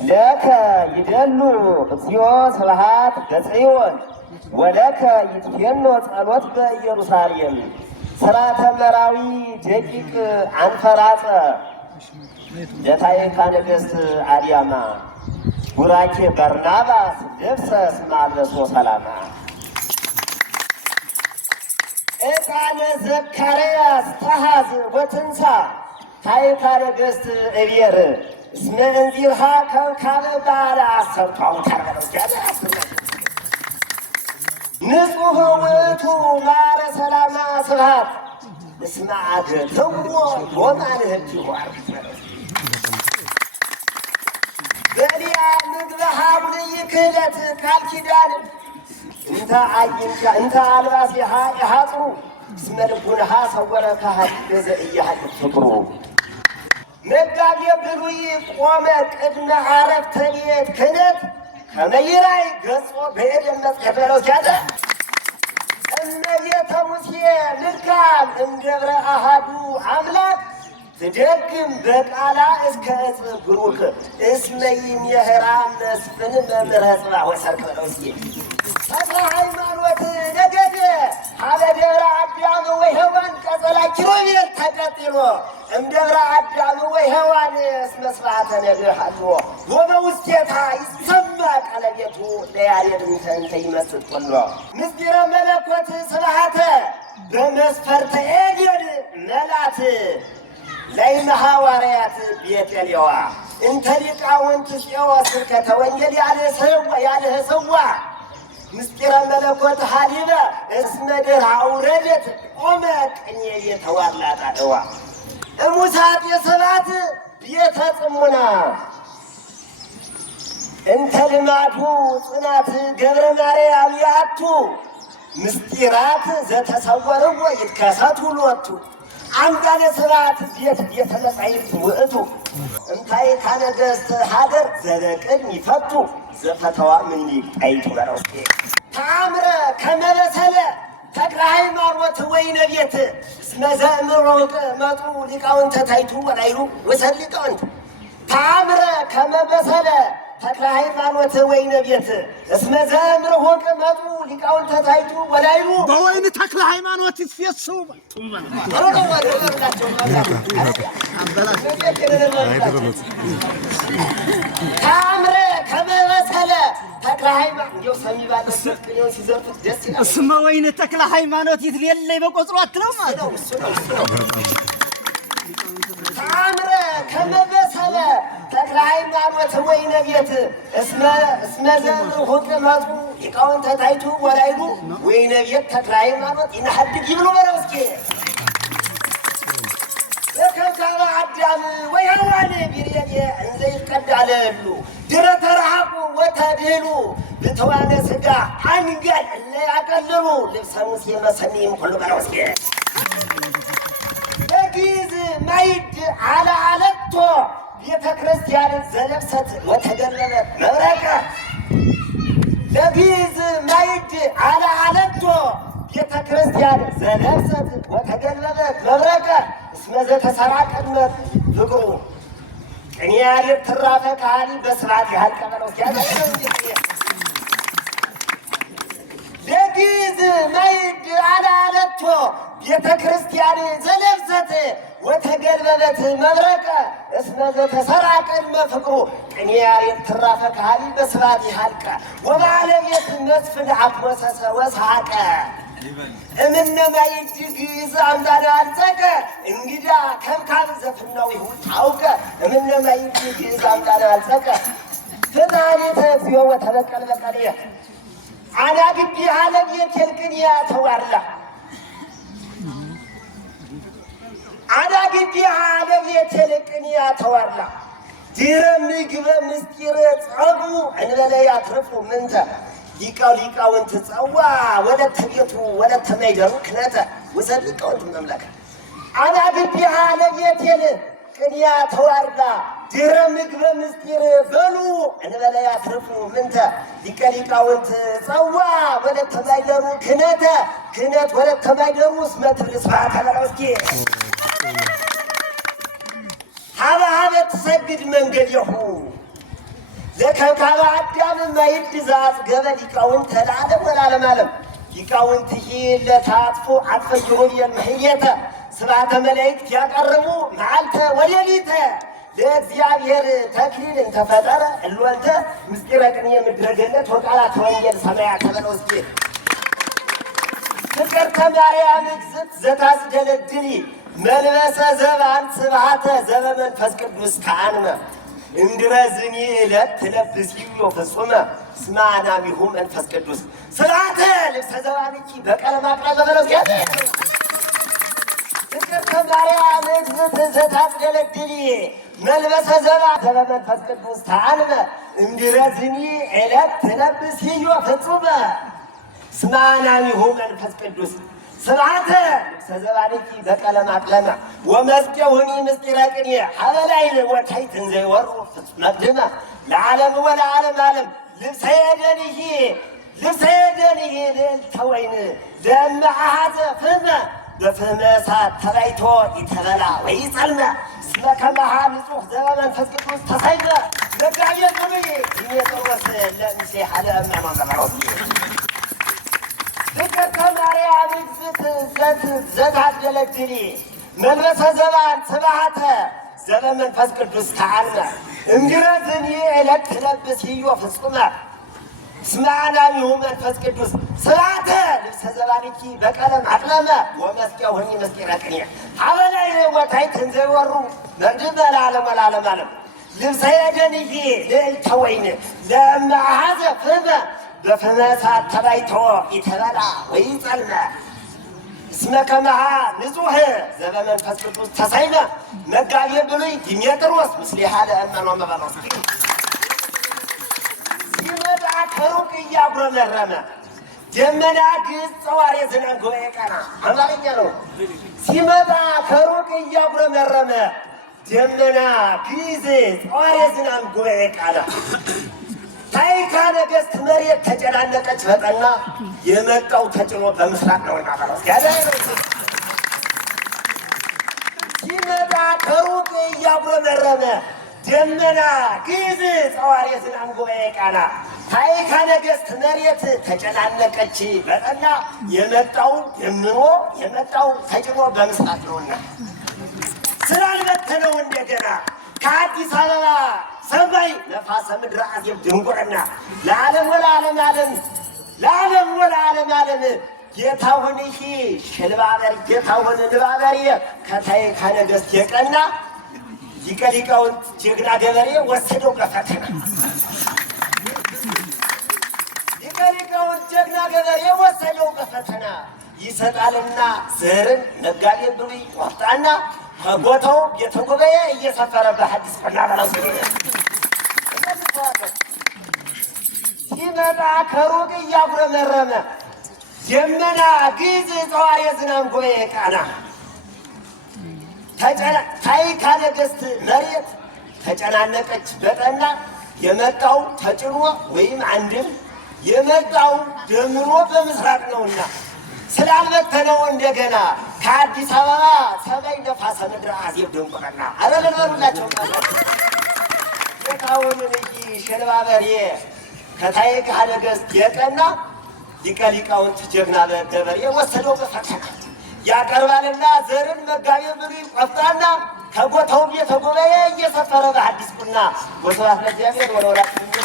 ለከ ይደሉ እግዚኦ ስብሐት በጽዮን ወለከ ይትፌኖ ጸሎት በኢየሩሳሌም ስራተ መራዊ ደቂቅ አንፈራጸ ለታይካ ነገሥት አድያማ ጉራኬ በርናባስ ልብሰ ስመ አልበሶ ሰላማ ዕጣነ ዘካርያስ ተሐዝ ወትንሣ ታይካ ነገሥት እቤር እስመ እንዚርሃ ከብካበ ባለ አሰርቷው ንጹሕ ውእቱ ማረ ሰላማ ስብሐት እስመ አገተዎ ወማንህቲሁ በሊያ ምግበ ሀብልይ ክህለት ቃል ኪዳን እንተ አልባሲሃ የሐጽሩ እስመ ልቡንሃ ሰወረ ካህል በዘእያሃልፍ ፍቅሩ መጋቤ ብሉይ ቆመ ቅድመ ዓረፍተ ቤት ክህነት ከመይራይ ገጾ በኤደን መጽሔት በለው ሲያዘ እመቤተ ሙሴ ልካም እምደብረ አሃዱ አምላክ ትደግም በቃላ እስከ እጽ ብሩክ እስመ ይሜህራ መስፍን መምህረ ጽባሕ ወሰርክ በለው እስኪ ተክለ ሃይማኖት ነገደ ሀበ ደብረ አዳም ወሔዋን ቀጸላ ኪሩቤል ተቀጥሎ እምደብረ አዳም ወሔዋን እስመ ስብሐተ ነግህ አልዎ ወበውስቴታ ይሰማ ቀለቤቱ ለያሬድ እንተ ይመስል ጦሎ ምስጢረ መለኮት ስብሐተ በመስፈርተ ኤዴን መላት ለይመ ሐዋርያት ቤተልሔዋ እንተ ሊቃውንት ጽዮን ስብከተ ወንጌል ያልህስዋ ምስጢረ መለኮት ሀሊበ እስመ ድኅረ አውረደት ቆመ ቅኔ የተዋላት አድዋ እሙሳት የሰባት ቤተ ጽሙና እንተ ልማዱ ጽናት ገብረ ማርያም ያቱ ምስጢራት ዘተሰወርዎ ይትከሰቱ ሎቱ አምዳነ ስብሐት ቤተ መጻሕፍት ውእቱ እምታይካ ነገሥት ሀገር ዘበቅድም ይፈቱ ዘፈተዋ ምኒልክ ጣይቱ በለው ተአምረ ከመ በሰለ ተክለ ሃይማኖት ወይነ ቤት እስመ ዘእምሮቅ መጡ ሊቃውንተ ታይቱ ወላይሉ ወሰን ሊቃውንት ተአምረ ከመ በሰለ ተክለ ሃይማኖት ወይነ ቤት እስመ ዘእምሮቅ መጡ ሊቃውንተ ታይቱ ወላይሉ በወይን ተክለ ሃይማኖት ይስፈሱ ተአምረ ከመ በሰለ ተክለ ሃይማኖት እንዲያው ሰሚ ባለበት ቅኔውን ሲዘርፉት ደስ ይላል። እስመ ወይን ተክለ ሃይማኖት ይትቤለይ በቆጽሮ አትለው ማለት ነው። ተአምረ ከመ በሰለ ተክለ ሃይማኖት ወይነ ቤት እስመ ዘእምሮቅ መጡ ሊቃውንተ ታይቱ ወላይሉ ወይነ ቤት ተክለ ሃይማኖት ይናሐድግ ይብሉ በለው እስኪ በከብካበ አዳም ወሔዋን ቢሬየ እንዘ ይትቀዳለሉ ድረ ተረሃቁ ወተድህሉ ብትዋነ ሥጋ አንጋል እለ ያቀልሉ ልብሰ ሙሴ መሰኒም ሁሉ በለው እስኪ በጊዝ ማይድ አለ አለቶ ቤተ ክርስቲያን ዘለብሰት ወተገለለት መብረቀ ለጊዝ ማይድ አለ አለቶ ቤተ ክርስቲያን ዘለብሰት ወተገለለት መብረቀ እስመ ዘተሰራ ቅድመ ፍቅሩ ቅኔ ያሬድ ትራፈ ካህሊ በስርዓት ያህል ቀበለው ሲያገለው ለጊዝ ማይድ አለ አለቶ ቤተ ክርስቲያን ዘለብሰት ወተገልበበት መብረቀ እስመ ዘተሰራ ቅድመ ፍቅሩ ቅኔ ያሬድ ትራፈ ካህሊ በስርዓት ያህልቀ ወባለቤት መስፍን አትወሰሰ ወሳቀ እምነ ማይድ ግዕዝ አምዳነ አልጸቀ እንግዳ ከብካብ ዘፍናው ይሁን ታውቀ እምነ ማይድ ግዕዝ አምዳነ አልጸቀ ፍትሐኔተ እግዚኦ ወተበቀል በቀልየ አናግቢ ሀለቤት የልቅንያ ተዋርላ አናግቢ ሀለቤት የልቅንያ ተዋርላ ድረ ምግበ ምስጢር ጸቡ እንበለ ያትርፉ ምንተ ሊቃውንት ጸዋ ወለተ ቤቱ ወለተ ማይደሩ ክነተ ወሰን ሊቃውንት መምለከ አናግቢ ሀለቤት የልቅንያ ተዋርላ ድረ ምግበ ምስጢር በሉ እንበለ ያትርፉ ምንተ ሊቃውንት ጸዋ ወለተ ማይደሩ ክህነት ወለተ ማይደሩ እስመ ትብል ስብሐተ በለው እስኪ ሀበ ትሰግድ መንገድ የሁ ለከብካባ አዳም ማይድ ዛት ገበ ሊቃውንት ለዓለም ወለዓለም ዓለም ሊቃውንት ለታጥፎ አትፈጅሩ የምህየተ ስብሐተ መላእክት ያቀርቡ መዓልተ ወሌሊተ ለእግዚአብሔር ተክሊል እንተፈጠረ እልወንተ ምስጢረ ቅኔ የምድረገነት ወቃላት ወንጌል ሰማያት ተበለው እስኪ ፍቅርተ ማርያም እግዝእት ዘታስደለድሊ መልበሰ ዘባን ስብሐተ ዘበመንፈስ ቅዱስ ከአንመ እንድረዝኒ ዕለት ትለብሲዮ ፍጹመ እስመ አናቢሁ መንፈስ ቅዱስ ስብሐተ ልብሰ ዘባንኪ በቀለም አቅረበ በለው ፍቅርተ ማርያም እግዝእት ዘታስደለድሊ መልበሰ ዘባን ዘበመንፈስ ቅዱስ ከአንመ እንድረዝኒ ዕለት ትለብሲዮ ፍጹመ እስመ አናቢሁ መንፈስ ቅዱስ ስብሐተ ልብሰ ዘባንኪ በቀለም አቅለመ ወመስቀሁኒ ምስጢረ ቅኔ ሀበ ላዕለ ወታሕት እንዘይወሩ መቅድመ ለዓለም ወለዓለም ዓለም ልብሰ የደንሂ ልዕልተ ወይን ደመ አሐዘ ፍህመ በፍህመ እሳት ተባይቶ ይተበላ ወይጸልመ እስመ ከመሃ ንጹሕ ዘበመንፈስ ቅዱስ ተሰይመ መጋቤ ብሉይ ዲሜጥሮስ ለምሴ ሀለ እመኖ ዘመሮስ ፍቅርተ ማርያም እግዝእት ዘታስደለድሊ መልበሰ ዘባን ስብሐተ ዘበመንፈስ ቅዱስ ከአንመ እንድረዝኒ ዕለት ትለብሲዮ ፍጹመ እስመ አናቢሁ መንፈስ ቅዱስ ስብሐተ ልብሰ ዘባንኪ በቀለም አቅለመ ወመስቀሁኒ ምስጢረ ቅኔ ሀበ ላዕለ ወታሕት እንዘይወሩ መቅድመ ለዓለም ወለዓለም ዓለም ልብሰ የደንሂ ልዕልተ ወይን ደመ አሐዘ ፍህመ በፍህመ እሳት ተባይቶ ይተበላ ወይጸልመ እስመ ከመሃ ንጹሕ ዘበመንፈስ ቅዱስ ተሰይመ መጋቤ ብሉይ ዲሜጥሮስ ምስሌሃ ለእመኖ መበሎስ ሲመጣ ከሩቅ እያጉረመረመ ደመና ግዕዝ ጸዋሬ ዝናብ ጉባኤ ቃና አማርኛ ነው። ሲመጣ ከሩቅ እያጉረመረመ ደመና ግዕዝ ጸዋሬ ዝናብ ጉባኤ ቃና ታይካ ነገሥት መሬት ተጨናነቀች በጠና የመጣው ተጭኖ በምስራቅ ነውና ማለት ሲመጣ ከሩቅ እያጉረመረመ ደመና ግዕዝ ጸዋሬ ዝናብ ጉባኤ ቃና ታይካ ነገሥት መሬት ተጨናነቀች በጠና የመጣው ደምኖ የመጣው ተጭኖ በምስራቅ ነውና ስላልበተነው እንደገና ከአዲስ አበባ ሰማይ ነፋሰ ምድር አዜብ ድንቁርና ለዓለም ወለዓለም ዓለም ለዓለም ወለዓለም ዓለም ጌታሁን ሽልባበር ጌታሁን ልባበሬ ከታይካ ነገሥት የቀና ሊቀ ሊቃውንት ጀግና ገበሬ ወሰደው በፈተና ሊቀ ሊቃውንት ጀግና ገበሬ ወሰደው በፈተና ይሰጣልና ዘርን መጋቤ ብሉይ ወጣና ከቦታው የተጎበየ እየሰፈረ በሐዲስ ቀና ባላው ሲመጣ ከሩቅ እያጉረመረመ ደመና ግዕዝ ጸዋሬ ዝናብ ጉባኤ ቃና ታይካ ነገሥት መሬት ተጨናነቀች በጠና የመጣው ተጭኖ ወይም አንድም የመጣው ደምሮ በምስራቅ ነውና ስላልበተነው እንደገና ከአዲስ አበባ ሰማይ ነፋሰ ምድር አዜብ ድንቁርና አረ ልበሉላቸው ጌታሁን ሽልባበሬ ከታይካ ነገሥት የቀና ሊቀ ሊቃውንት ጀግና ገበሬ ወሰደው በፈተና ያቀርባልና ዘርን መጋቤ ብሉይ ቆፍጣና ከቦታውም የተጎበየ እየሰፈረ በሐዲስ ቁና ወስብሐት ለእግዚአብሔር ወለወላዲቱ